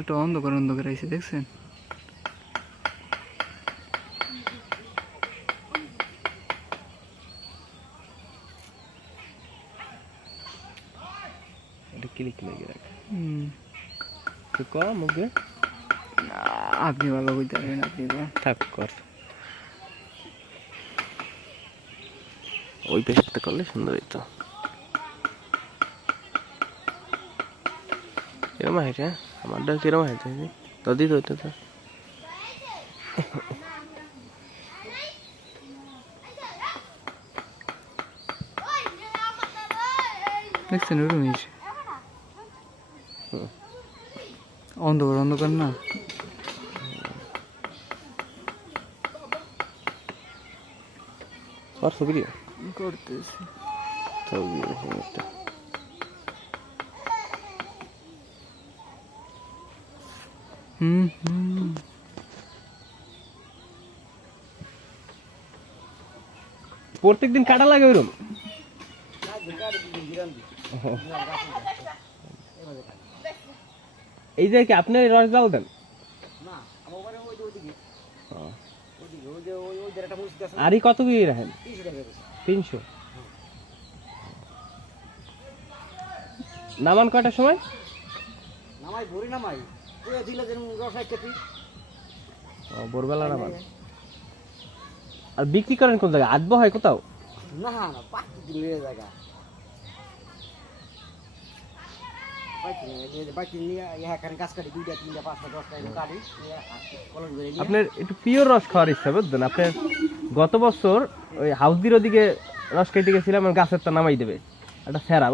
একটা অন্ধকার অন্ধকার আইছে দেখছেন? আপনি ভালো বলতে পারবেন, আপনি থাক কর, ওই পেশাটা করলে সুন্দর হইতো। এরম হাইট, হ্যাঁ আমারটা কিরম হাইট দাদি তো হইতো তো। দেখছেন ওরকম হয়েছে, অন্ধকার অন্ধকার না। আর ছবি করতেছি প্রত্যেকদিন কাটা লাগে ওইরকম। এই যে কি আপনি রস জাল দেন? আরই কত কি রাখেন? 300। নামান কয়টার সময়? নামাই ভরি নামাই দিলে রসাই কেপি। ভোরবেলা নামান। আর বিক্রি করেন কোন জায়গায়? আদব হয় কোথাও? না না পাখি দিলে জায়গা আপনার একটু পিওর রস খাওয়ার ইচ্ছা বুঝলেন? আপনার গত বছর ওই হাউসদির ওদিকে রস খাইতে গেছিলাম, গাছের তা নামাই দেবে একটা সেরা।